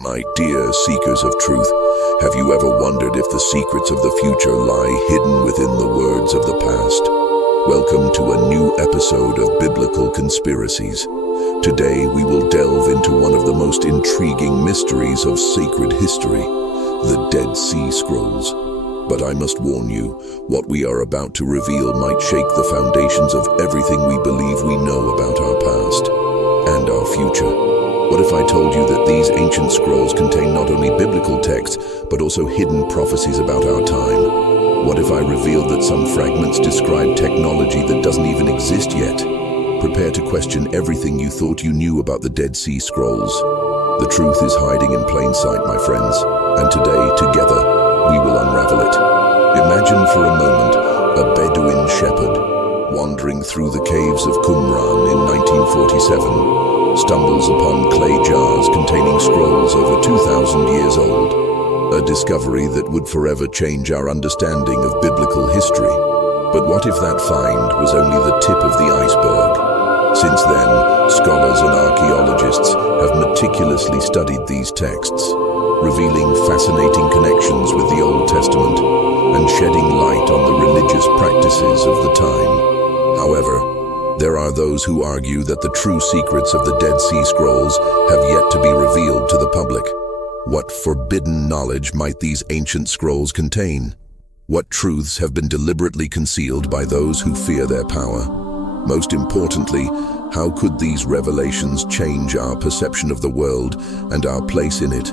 My dear seekers of truth, have you ever wondered if the secrets of the future lie hidden within the words of the past? Welcome to a new episode of Biblical Conspiracies. Today we will delve into one of the most intriguing mysteries of sacred history, the Dead Sea Scrolls. But I must warn you, what we are about to reveal might shake the foundations of everything we believe we know about our past and our future. What if I told you that these ancient scrolls contain not only biblical texts, but also hidden prophecies about our time? What if I revealed that some fragments describe technology that doesn't even exist yet? Prepare to question everything you thought you knew about the Dead Sea Scrolls. The truth is hiding in plain sight, my friends, and today, together, we will unravel it. Imagine for a moment a Bedouin shepherd wandering through the caves of Qumran in 1947. Stumbles upon clay jars containing scrolls over 2,000 years old, a discovery that would forever change our understanding of biblical history. But what if that find was only the tip of the iceberg? Since then, scholars and archaeologists have meticulously studied these texts, revealing fascinating connections with the Old Testament and shedding light on the religious practices of the time. However, there are those who argue that the true secrets of the Dead Sea Scrolls have yet to be revealed to the public. What forbidden knowledge might these ancient scrolls contain? What truths have been deliberately concealed by those who fear their power? Most importantly, how could these revelations change our perception of the world and our place in it?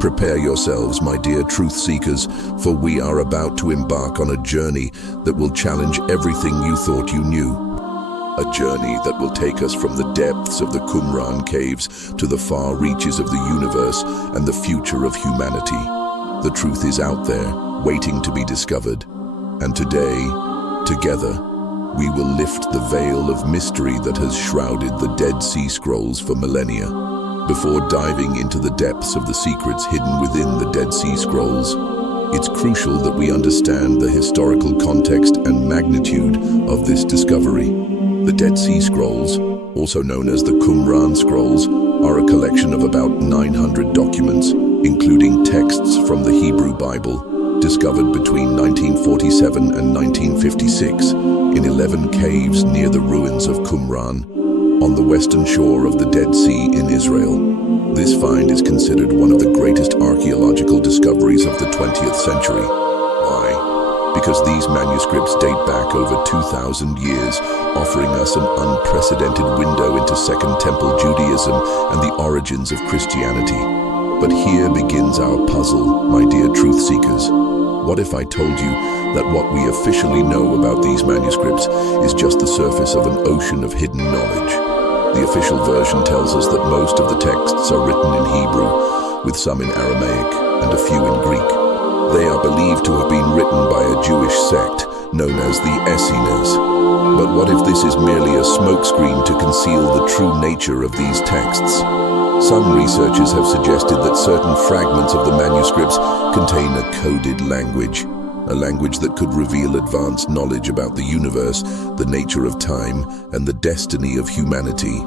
Prepare yourselves, my dear truth seekers, for we are about to embark on a journey that will challenge everything you thought you knew. A journey that will take us from the depths of the Qumran caves to the far reaches of the universe and the future of humanity. The truth is out there, waiting to be discovered. And today, together, we will lift the veil of mystery that has shrouded the Dead Sea Scrolls for millennia. Before diving into the depths of the secrets hidden within the Dead Sea Scrolls, it's crucial that we understand the historical context and magnitude of this discovery. The Dead Sea Scrolls, also known as the Qumran Scrolls, are a collection of about 900 documents, including texts from the Hebrew Bible, discovered between 1947 and 1956 in 11 caves near the ruins of Qumran, on the western shore of the Dead Sea in Israel. This find is considered one of the greatest archaeological discoveries of the 20th century. Why? Because these manuscripts date back over 2,000 years, offering us an unprecedented window into Second Temple Judaism and the origins of Christianity. But here begins our puzzle, my dear truth seekers. What if I told you that what we officially know about these manuscripts is just the surface of an ocean of hidden knowledge? The official version tells us that most of the texts are written in Hebrew, with some in Aramaic and a few in Greek. They are believed to have been written by a Jewish sect known as the Essenes. But what if this is merely a smokescreen to conceal the true nature of these texts? Some researchers have suggested that certain fragments of the manuscripts contain a coded language, a language that could reveal advanced knowledge about the universe, the nature of time, and the destiny of humanity.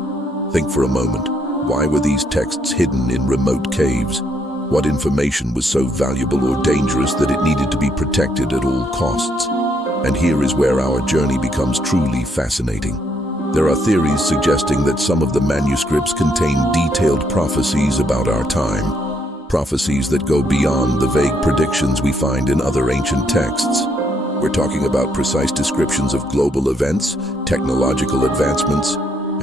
Think for a moment, why were these texts hidden in remote caves? What information was so valuable or dangerous that it needed to be protected at all costs? And here is where our journey becomes truly fascinating. There are theories suggesting that some of the manuscripts contain detailed prophecies about our time, prophecies that go beyond the vague predictions we find in other ancient texts. We're talking about precise descriptions of global events, technological advancements,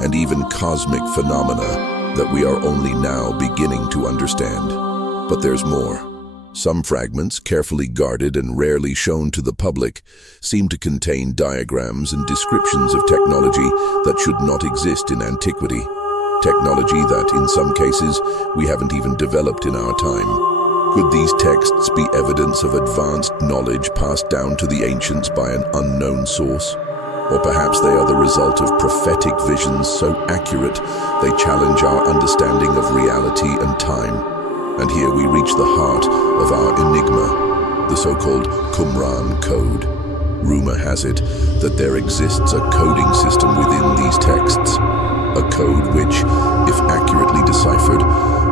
and even cosmic phenomena that we are only now beginning to understand. But there's more. Some fragments, carefully guarded and rarely shown to the public, seem to contain diagrams and descriptions of technology that should not exist in antiquity. Technology that, in some cases, we haven't even developed in our time. Could these texts be evidence of advanced knowledge passed down to the ancients by an unknown source? Or perhaps they are the result of prophetic visions so accurate they challenge our understanding of reality and time. And here we reach the heart of our enigma, the so-called Qumran Code. Rumor has it that there exists a coding system within these texts, a code which, if accurately deciphered,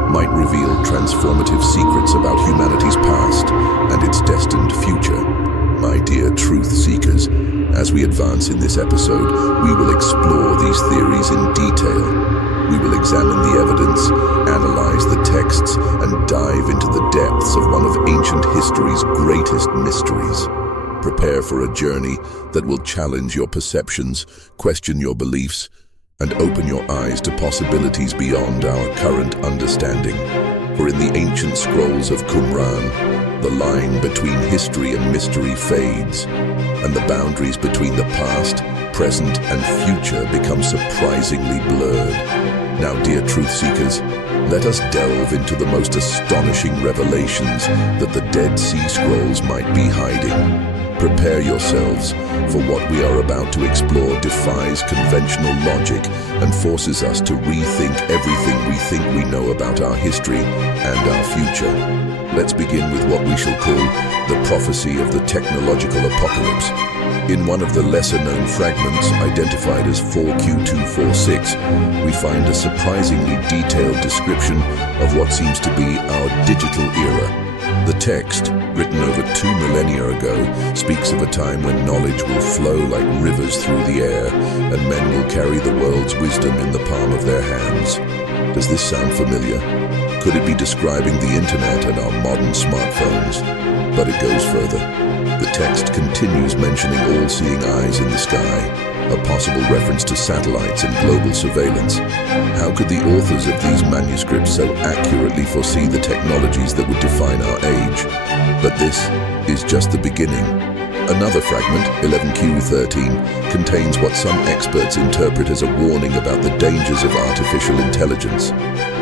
might reveal transformative secrets about humanity's past and its destined future. My dear truth seekers, as we advance in this episode, we will explore these theories in detail. We will examine the evidence, analyze the texts, and dive into the depths of one of ancient history's greatest mysteries. Prepare for a journey that will challenge your perceptions, question your beliefs, and open your eyes to possibilities beyond our current understanding. For in the ancient scrolls of Qumran, the line between history and mystery fades, and the boundaries between the past, present, and future become surprisingly blurred. Now, dear truth seekers, let us delve into the most astonishing revelations that the Dead Sea Scrolls might be hiding. Prepare yourselves, for what we are about to explore defies conventional logic and forces us to rethink everything we think we know about our history and our future. Let's begin with what we shall call the prophecy of the technological apocalypse. In one of the lesser-known fragments, identified as 4Q246, we find a surprisingly detailed description of what seems to be our digital era. The text, written over 2 millennia ago, speaks of a time when knowledge will flow like rivers through the air, and men will carry the world's wisdom in the palm of their hands. Does this sound familiar? Could it be describing the internet and our modern smartphones? But it goes further. The text continues mentioning all-seeing eyes in the sky, a possible reference to satellites and global surveillance. How could the authors of these manuscripts so accurately foresee the technologies that would define our age? But this is just the beginning. Another fragment, 11Q13, contains what some experts interpret as a warning about the dangers of artificial intelligence.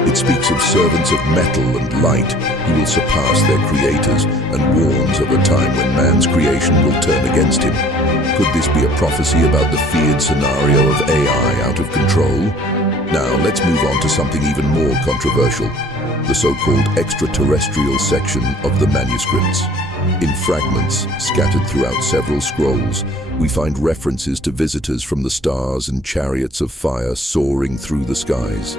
It speaks of servants of metal and light who will surpass their creators and warns of a time when man's creation will turn against him. Could this be a prophecy about the feared scenario of AI out of control? Now, let's move on to something even more controversial, the so-called extraterrestrial section of the manuscripts. In fragments, scattered throughout several scrolls, we find references to visitors from the stars and chariots of fire soaring through the skies.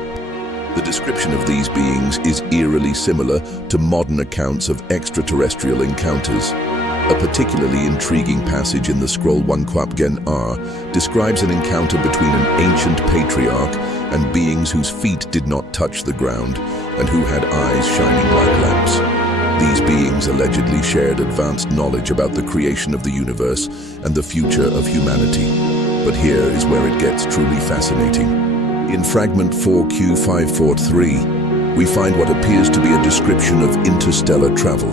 The description of these beings is eerily similar to modern accounts of extraterrestrial encounters. A particularly intriguing passage in the scroll 1Quapgen-R describes an encounter between an ancient patriarch and beings whose feet did not touch the ground and who had eyes shining like lamps. These beings allegedly shared advanced knowledge about the creation of the universe and the future of humanity. But here is where it gets truly fascinating. In fragment 4Q543, we find what appears to be a description of interstellar travel.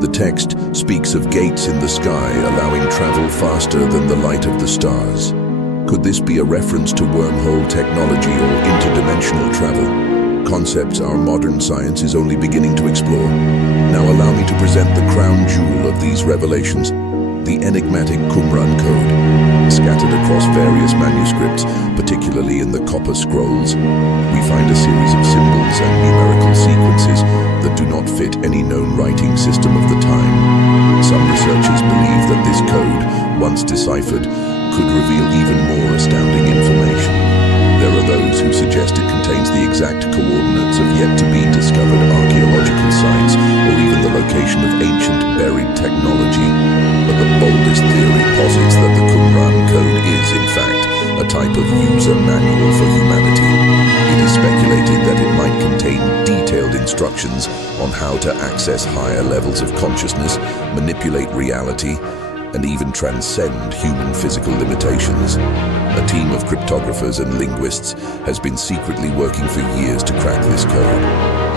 The text speaks of gates in the sky allowing travel faster than the light of the stars. Could this be a reference to wormhole technology or interdimensional travel? Concepts our modern science is only beginning to explore. Now allow me to present the crown jewel of these revelations, the enigmatic Qumran Code. Scattered across various manuscripts, particularly in the copper scrolls, we find a series of symbols and numerical sequences that do not fit any known writing system of the time. Some researchers believe that this code, once deciphered, could reveal even more astounding information. There are those who suggest it contains the exact coordinates of yet-to-be-discovered archaeological sites or even the location of ancient buried technology. But the boldest theory posits that the Qumran Code is, in fact, a type of user manual for humanity. It is speculated that it might contain detailed instructions on how to access higher levels of consciousness, manipulate reality, and even transcend human physical limitations. A team of cryptographers and linguists has been secretly working for years to crack this code.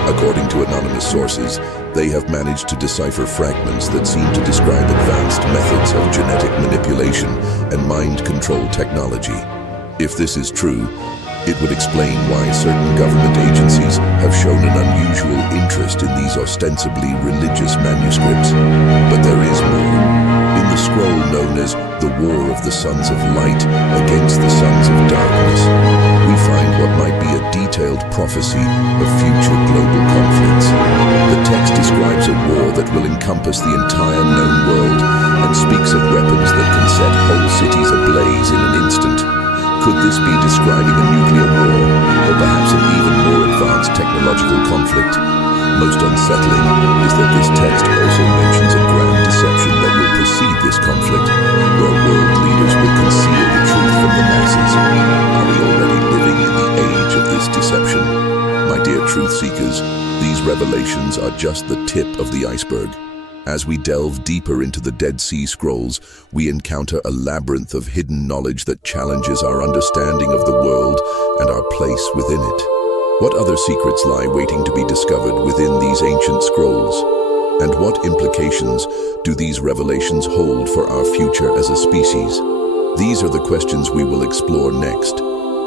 According to anonymous sources, they have managed to decipher fragments that seem to describe advanced methods of genetic manipulation and mind control technology. If this is true, it would explain why certain government agencies have shown an unusual interest in these ostensibly religious manuscripts. But there is more. In the scroll known as the War of the Sons of Light against the Sons of Darkness, we find what might be a detailed prophecy of future global conflicts. The text describes a war that will encompass the entire known world and speaks of weapons that can set whole cities ablaze in an instant. Could this be describing a nuclear war, or perhaps an even more advanced technological conflict. Most unsettling is that this text also mentions a grand deception that will precede this conflict, where world leaders will conceal the truth from the masses. Are we already living in the age of this deception? My dear truth seekers, these revelations are just the tip of the iceberg. As we delve deeper into the Dead Sea Scrolls, we encounter a labyrinth of hidden knowledge that challenges our understanding of the world and our place within it. What other secrets lie waiting to be discovered within these ancient scrolls? And what implications do these revelations hold for our future as a species? These are the questions we will explore next,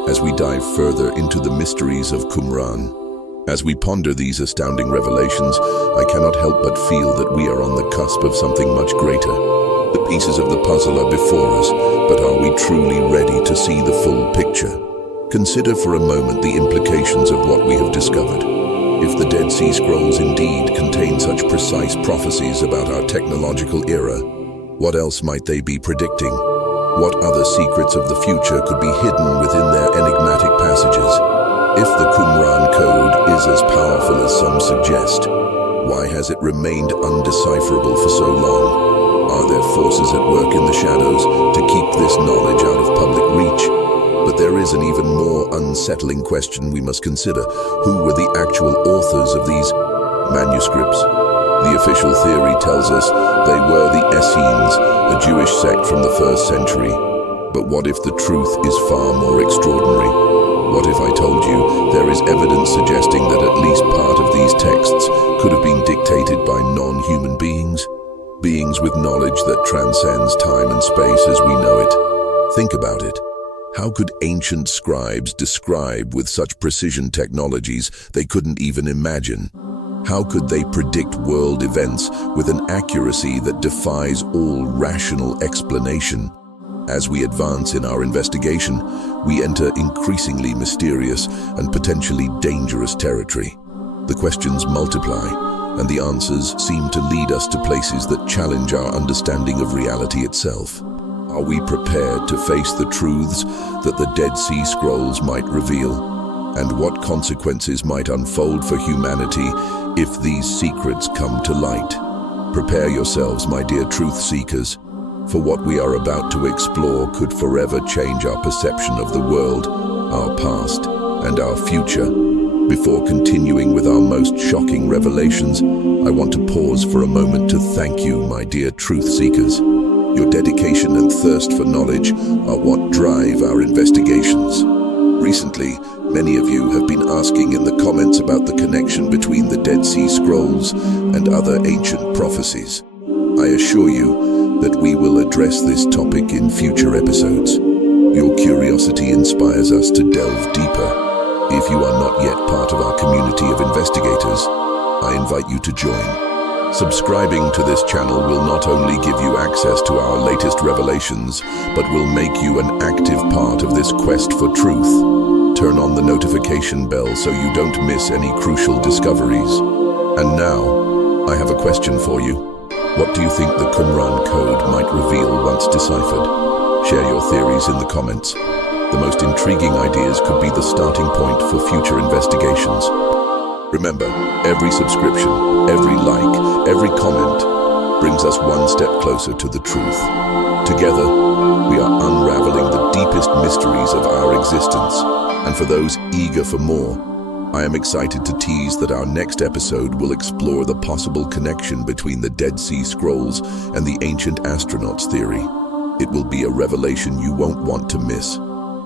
as we dive further into the mysteries of Qumran. As we ponder these astounding revelations, I cannot help but feel that we are on the cusp of something much greater. The pieces of the puzzle are before us, but are we truly ready to see the full picture? Consider for a moment the implications of what we have discovered. If the Dead Sea Scrolls indeed contain such precise prophecies about our technological era, what else might they be predicting? What other secrets of the future could be hidden within their enigmatic passages? If the Qumran Code is as powerful as some suggest, why has it remained undecipherable for so long? Are there forces at work in the shadows to keep this knowledge out of public reach? But there is an even more unsettling question we must consider. Who were the actual authors of these manuscripts? The official theory tells us they were the Essenes, a Jewish sect from the 1st century. But what if the truth is far more extraordinary? What if I told you there is evidence suggesting that at least part of these texts could have been dictated by non-human beings? Beings with knowledge that transcends time and space as we know it. Think about it. How could ancient scribes describe with such precision technologies they couldn't even imagine? How could they predict world events with an accuracy that defies all rational explanation? As we advance in our investigation, we enter increasingly mysterious and potentially dangerous territory. The questions multiply, and the answers seem to lead us to places that challenge our understanding of reality itself. Are we prepared to face the truths that the Dead Sea Scrolls might reveal? And what consequences might unfold for humanity if these secrets come to light? Prepare yourselves, my dear truth seekers, for what we are about to explore could forever change our perception of the world, our past, and our future. Before continuing with our most shocking revelations, I want to pause for a moment to thank you, my dear truth seekers. Your dedication and thirst for knowledge are what drive our investigations. Recently, many of you have been asking in the comments about the connection between the Dead Sea Scrolls and other ancient prophecies. I assure you that we will address this topic in future episodes. Your curiosity inspires us to delve deeper. If you are not yet part of our community of investigators, I invite you to join. Subscribing to this channel will not only give you access to our latest revelations, but will make you an active part of this quest for truth. Turn on the notification bell so you don't miss any crucial discoveries. And now, I have a question for you. What do you think the Qumran Code might reveal once deciphered? Share your theories in the comments. The most intriguing ideas could be the starting point for future investigations. Remember, every subscription, every like, every comment brings us one step closer to the truth. Together, we are unraveling the deepest mysteries of our existence. And for those eager for more, I am excited to tease that our next episode will explore the possible connection between the Dead Sea Scrolls and the ancient astronauts theory. It will be a revelation you won't want to miss.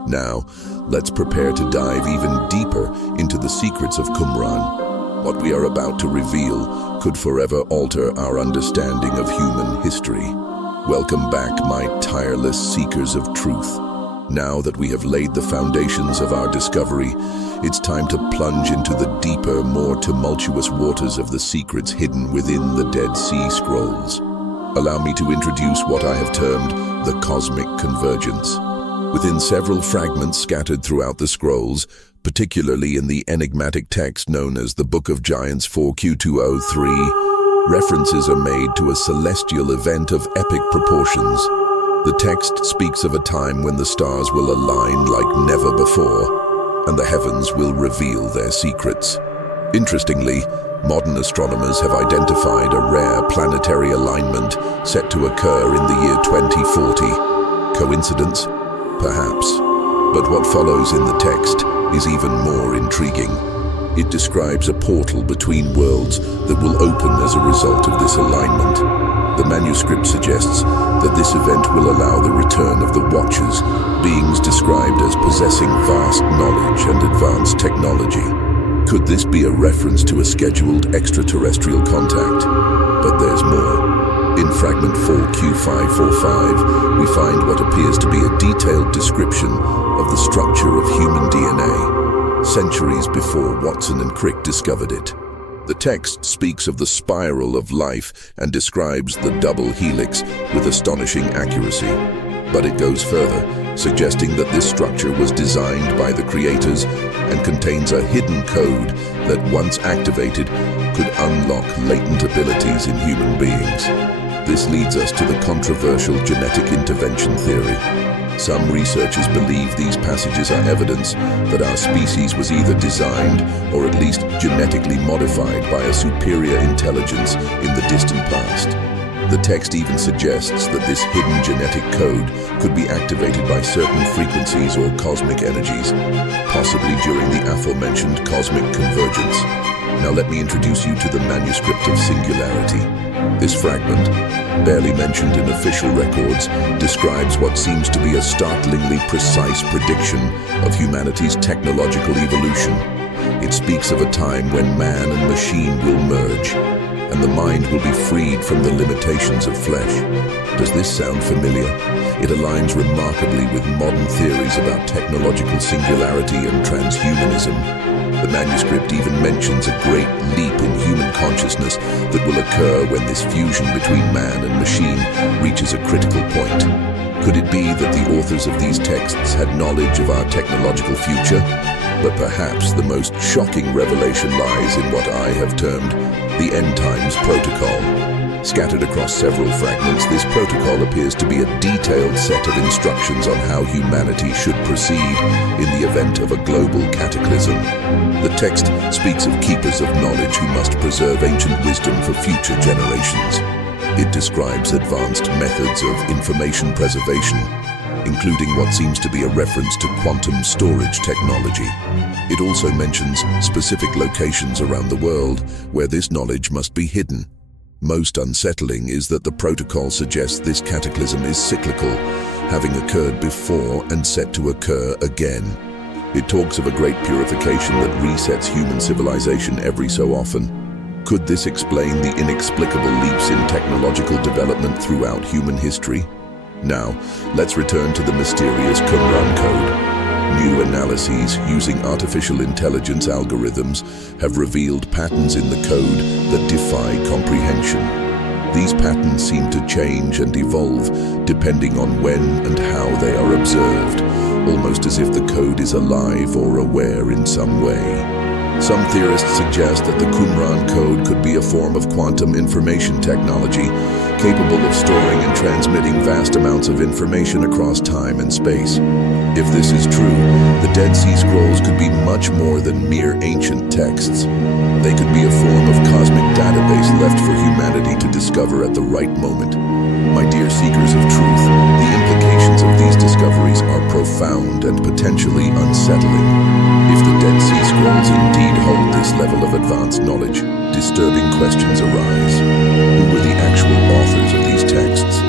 Now, let's prepare to dive even deeper into the secrets of Qumran. What we are about to reveal could forever alter our understanding of human history. Welcome back, my tireless seekers of truth. Now that we have laid the foundations of our discovery, it's time to plunge into the deeper, more tumultuous waters of the secrets hidden within the Dead Sea Scrolls. Allow me to introduce what I have termed the cosmic convergence. Within several fragments scattered throughout the scrolls, particularly in the enigmatic text known as the Book of Giants 4Q203, references are made to a celestial event of epic proportions. The text speaks of a time when the stars will align like never before, and the heavens will reveal their secrets. Interestingly, modern astronomers have identified a rare planetary alignment set to occur in the year 2040. Coincidence? Perhaps. But what follows in the text is even more intriguing. It describes a portal between worlds that will open as a result of this alignment. The manuscript suggests that this event will allow the return of the Watchers, beings described as possessing vast knowledge and advanced technology. Could this be a reference to a scheduled extraterrestrial contact? But there's more. In fragment 4Q545, we find what appears to be a detailed description of the structure of human DNA, centuries before Watson and Crick discovered it. The text speaks of the spiral of life and describes the double helix with astonishing accuracy. But it goes further, suggesting that this structure was designed by the creators and contains a hidden code that, once activated, could unlock latent abilities in human beings. This leads us to the controversial genetic intervention theory. Some researchers believe these passages are evidence that our species was either designed or at least genetically modified by a superior intelligence in the distant past. The text even suggests that this hidden genetic code could be activated by certain frequencies or cosmic energies, possibly during the aforementioned cosmic convergence. Now let me introduce you to the manuscript of singularity. This fragment, barely mentioned in official records, describes what seems to be a startlingly precise prediction of humanity's technological evolution. It speaks of a time when man and machine will merge, and the mind will be freed from the limitations of flesh. Does this sound familiar? It aligns remarkably with modern theories about technological singularity and transhumanism. The manuscript even mentions a great leap in human consciousness that will occur when this fusion between man and machine reaches a critical point. Could it be that the authors of these texts had knowledge of our technological future? But perhaps the most shocking revelation lies in what I have termed the End Times Protocol. Scattered across several fragments, this protocol appears to be a detailed set of instructions on how humanity should proceed in the event of a global cataclysm. The text speaks of keepers of knowledge who must preserve ancient wisdom for future generations. It describes advanced methods of information preservation, including what seems to be a reference to quantum storage technology. It also mentions specific locations around the world where this knowledge must be hidden. Most unsettling is that the protocol suggests this cataclysm is cyclical, having occurred before and set to occur again. It talks of a great purification that resets human civilization every so often. Could this explain the inexplicable leaps in technological development throughout human history? Now, let's return to the mysterious Qumran Code. New analyses using artificial intelligence algorithms have revealed patterns in the code that defy comprehension. These patterns seem to change and evolve depending on when and how they are observed, almost as if the code is alive or aware in some way. Some theorists suggest that the Qumran Code could be a form of quantum information technology, capable of storing and transmitting vast amounts of information across time and space. If this is true, the Dead Sea Scrolls could be much more than mere ancient texts. They could be a form of cosmic database left for humanity to discover at the right moment. My dear seekers of truth, the implications of these discoveries are profound and potentially unsettling. If the Dead Sea Scrolls indeed hold this level of advanced knowledge, disturbing questions arise. Who were the actual authors of these texts?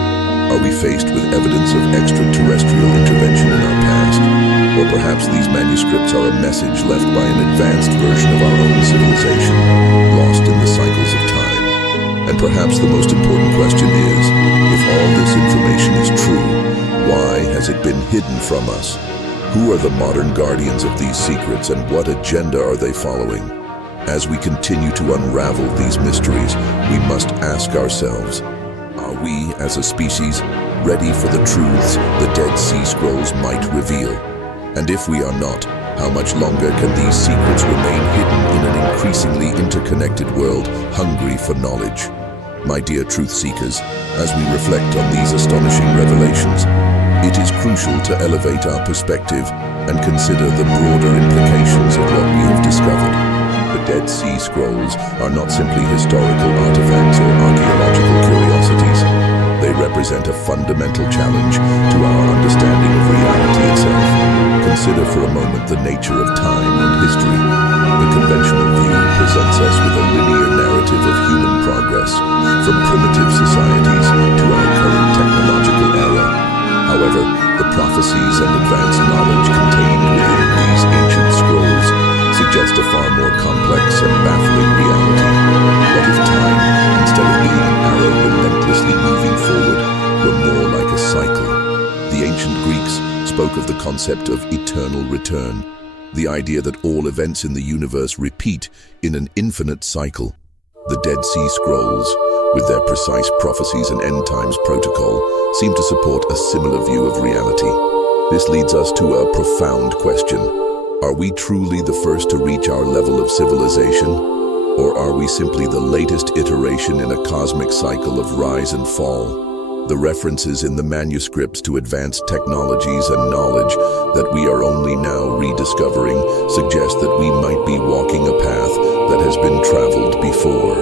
Are we faced with evidence of extraterrestrial intervention in our past? Or perhaps these manuscripts are a message left by an advanced version of our own civilization, lost in the cycles of time? And perhaps the most important question is, if all this information is true, why has it been hidden from us? Who are the modern guardians of these secrets, and what agenda are they following? As we continue to unravel these mysteries, we must ask ourselves, are we, as a species, ready for the truths the Dead Sea Scrolls might reveal? And if we are not, how much longer can these secrets remain hidden in an increasingly interconnected world hungry for knowledge? My dear truth seekers, as we reflect on these astonishing revelations, It is crucial to elevate our perspective and consider the broader implications of what we have discovered. The Dead Sea Scrolls are not simply historical artifacts or archaeological curiosities. They represent a fundamental challenge to our understanding of reality itself. Consider for a moment the nature of time and history. The conventional view presents us with a linear narrative of human progress, from primitive societies to our current technological era. However, the prophecies and advanced knowledge contained within these ancient scrolls suggest a far more complex and baffling reality. What if time, instead of being an arrow relentlessly moving forward, were more like a cycle? The ancient Greeks spoke of the concept of eternal return, the idea that all events in the universe repeat in an infinite cycle. The Dead Sea Scrolls, with their precise prophecies and end times protocol, seem to support a similar view of reality. This leads us to a profound question. Are we truly the first to reach our level of civilization? Or are we simply the latest iteration in a cosmic cycle of rise and fall? The references in the manuscripts to advanced technologies and knowledge that we are only now rediscovering suggest that we might be walking a path that has been traveled before.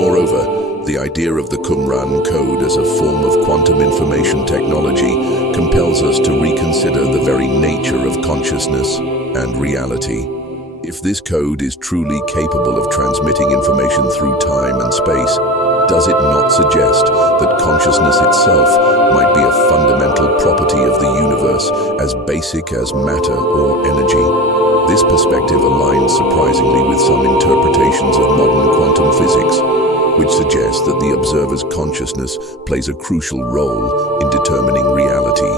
Moreover, the idea of the Qumran Code as a form of quantum information technology compels us to reconsider the very nature of consciousness and reality. If this code is truly capable of transmitting information through time and space, does it not suggest that consciousness itself might be a fundamental property of the universe, as basic as matter or energy? This perspective aligns surprisingly with some interpretations of modern quantum physics, which suggest that the observer's consciousness plays a crucial role in determining reality.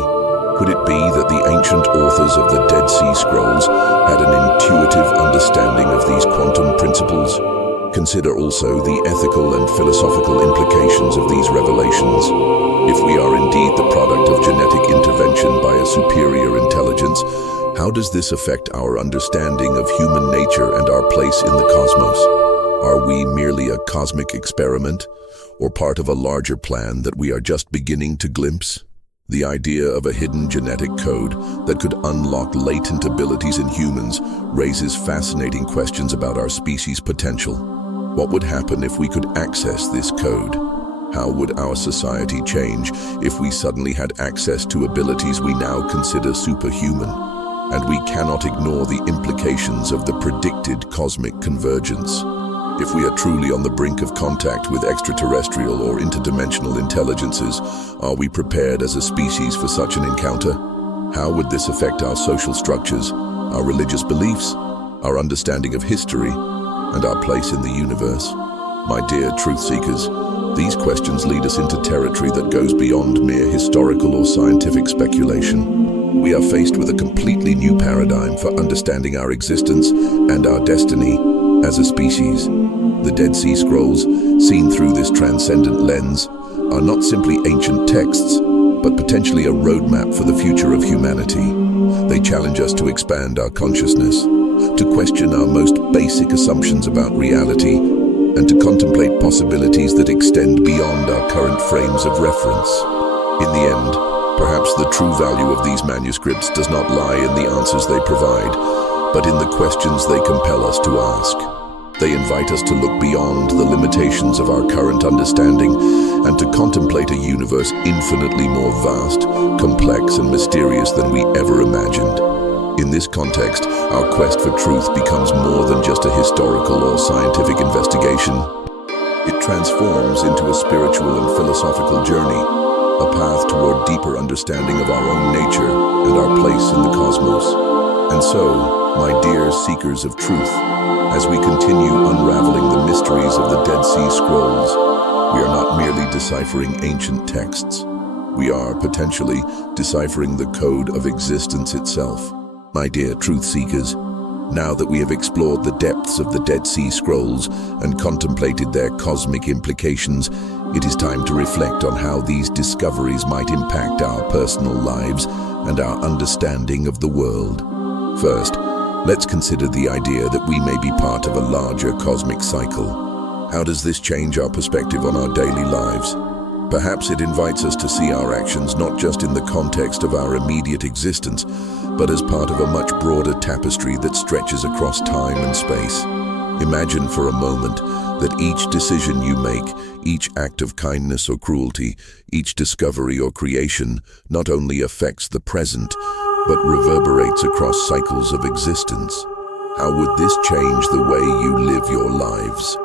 Could it be that the ancient authors of the Dead Sea Scrolls had an intuitive understanding of these quantum principles? Consider also the ethical and philosophical implications of these revelations. If we are indeed the product of genetic intervention by a superior intelligence, how does this affect our understanding of human nature and our place in the cosmos? Are we merely a cosmic experiment, or part of a larger plan that we are just beginning to glimpse? The idea of a hidden genetic code that could unlock latent abilities in humans raises fascinating questions about our species' potential. What would happen if we could access this code? How would our society change if we suddenly had access to abilities we now consider superhuman? And we cannot ignore the implications of the predicted cosmic convergence. If we are truly on the brink of contact with extraterrestrial or interdimensional intelligences, are we prepared as a species for such an encounter? How would this affect our social structures, our religious beliefs, our understanding of history, and our place in the universe? My dear truth seekers, these questions lead us into territory that goes beyond mere historical or scientific speculation. We are faced with a completely new paradigm for understanding our existence and our destiny as a species. The Dead Sea Scrolls, seen through this transcendent lens, are not simply ancient texts, but potentially a roadmap for the future of humanity. They challenge us to expand our consciousness, to question our most basic assumptions about reality, and to contemplate possibilities that extend beyond our current frames of reference. In the end, perhaps the true value of these manuscripts does not lie in the answers they provide, but in the questions they compel us to ask. They invite us to look beyond the limitations of our current understanding and to contemplate a universe infinitely more vast, complex, and mysterious than we ever imagined. In this context, our quest for truth becomes more than just a historical or scientific investigation. It transforms into a spiritual and philosophical journey, a path toward deeper understanding of our own nature and our place in the cosmos. And so, my dear seekers of truth, as we continue unraveling the mysteries of the Dead Sea Scrolls, we are not merely deciphering ancient texts. We are potentially deciphering the code of existence itself. My dear truth seekers, now that we have explored the depths of the Dead Sea Scrolls and contemplated their cosmic implications, it is time to reflect on how these discoveries might impact our personal lives and our understanding of the world. First, let's consider the idea that we may be part of a larger cosmic cycle. How does this change our perspective on our daily lives? Perhaps it invites us to see our actions not just in the context of our immediate existence, but as part of a much broader tapestry that stretches across time and space. Imagine for a moment that each decision you make, each act of kindness or cruelty, each discovery or creation not only affects the present, but reverberates across cycles of existence. How would this change the way you live your lives?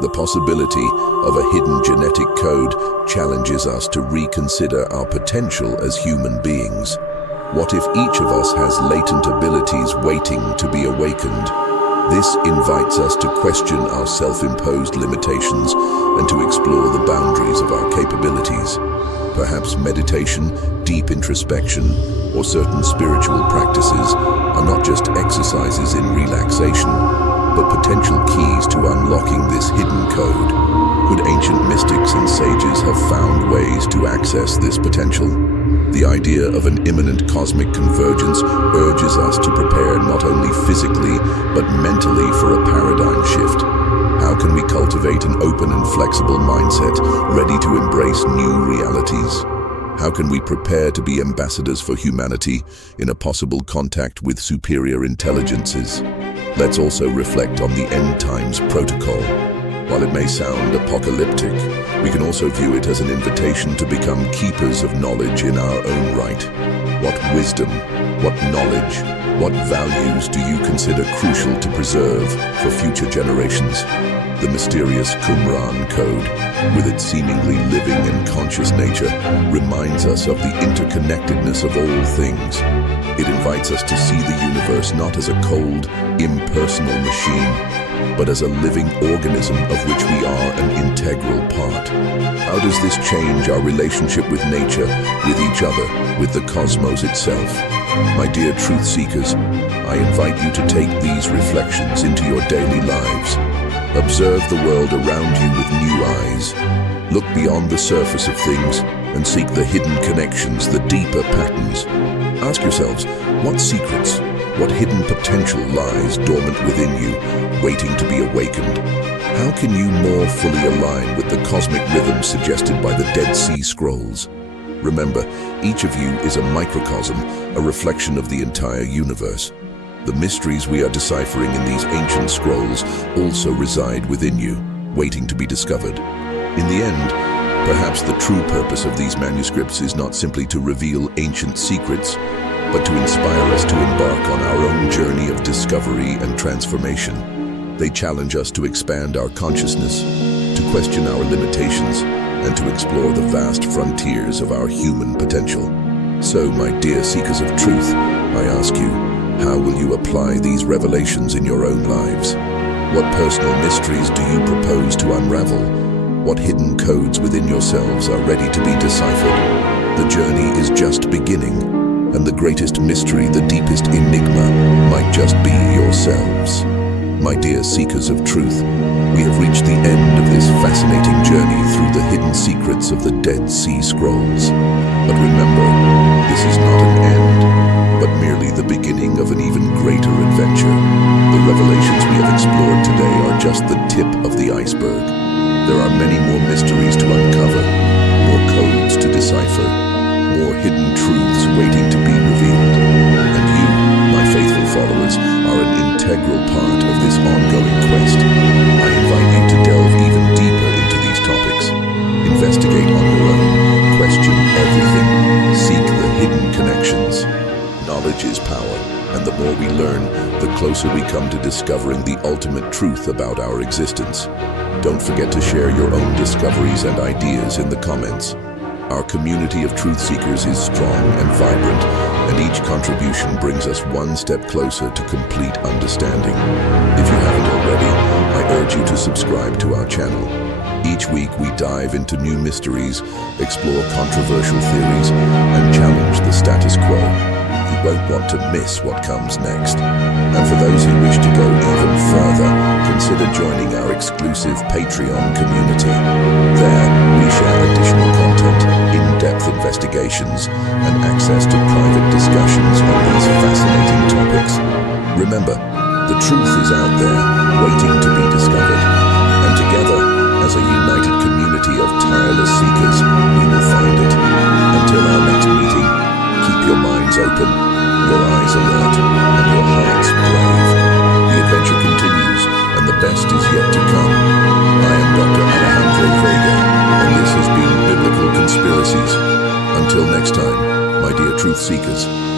The possibility of a hidden genetic code challenges us to reconsider our potential as human beings. What if each of us has latent abilities waiting to be awakened? This invites us to question our self-imposed limitations and to explore the boundaries of our capabilities. Perhaps meditation, deep introspection, or certain spiritual practices are not just exercises in relaxation, but potential keys to unlocking this hidden code. Could ancient mystics and sages have found ways to access this potential? The idea of an imminent cosmic convergence urges us to prepare not only physically, but mentally for a paradigm shift. How can we cultivate an open and flexible mindset, ready to embrace new realities? How can we prepare to be ambassadors for humanity in a possible contact with superior intelligences? Let's also reflect on the end times protocol. While it may sound apocalyptic, we can also view it as an invitation to become keepers of knowledge in our own right. What wisdom, what knowledge, what values do you consider crucial to preserve for future generations? The mysterious Qumran Code, with its seemingly living and conscious nature, reminds us of the interconnectedness of all things. It invites us to see the universe not as a cold, impersonal machine, but as a living organism of which we are an integral part. How does this change our relationship with nature, with each other, with the cosmos itself? My dear truth seekers, I invite you to take these reflections into your daily lives. Observe the world around you with new eyes. Look beyond the surface of things and seek the hidden connections, the deeper patterns. Ask yourselves, what secrets, what hidden potential lies dormant within you, waiting to be awakened? How can you more fully align with the cosmic rhythm suggested by the Dead Sea Scrolls? Remember, each of you is a microcosm, a reflection of the entire universe. The mysteries we are deciphering in these ancient scrolls also reside within you, waiting to be discovered. In the end, perhaps the true purpose of these manuscripts is not simply to reveal ancient secrets, but to inspire us to embark on our own journey of discovery and transformation. They challenge us to expand our consciousness, to question our limitations, and to explore the vast frontiers of our human potential. So, my dear seekers of truth, I ask you, how will you apply these revelations in your own lives? What personal mysteries do you propose to unravel? What hidden codes within yourselves are ready to be deciphered? The journey is just beginning, and the greatest mystery, the deepest enigma, might just be yourselves. My dear seekers of truth, we have reached the end of this fascinating journey through the hidden secrets of the Dead Sea Scrolls. But remember, this is not an end, but merely the beginning of an even greater adventure. The revelations we have explored today are just the tip of the iceberg. There are many more mysteries to uncover, more codes to decipher, more hidden truths waiting to be revealed. And you, my faithful followers, are an integral part of this ongoing quest. I invite you to delve even deeper into these topics. Investigate on your own, question everything, seek the hidden connections. Knowledge is power, and the more we learn, the closer we come to discovering the ultimate truth about our existence. Don't forget to share your own discoveries and ideas in the comments. Our community of truth seekers is strong and vibrant, and each contribution brings us one step closer to complete understanding. If you haven't already, I urge you to subscribe to our channel. Each week we dive into new mysteries, explore controversial theories, and challenge the status quo. You won't want to miss what comes next. And for those who wish to go even further, consider joining our exclusive Patreon community. There, we share additional content, in-depth investigations, and access to private discussions on these fascinating topics. Remember, the truth is out there, waiting to be discovered. And together, as a united community of tireless seekers, we next time, my dear truth seekers.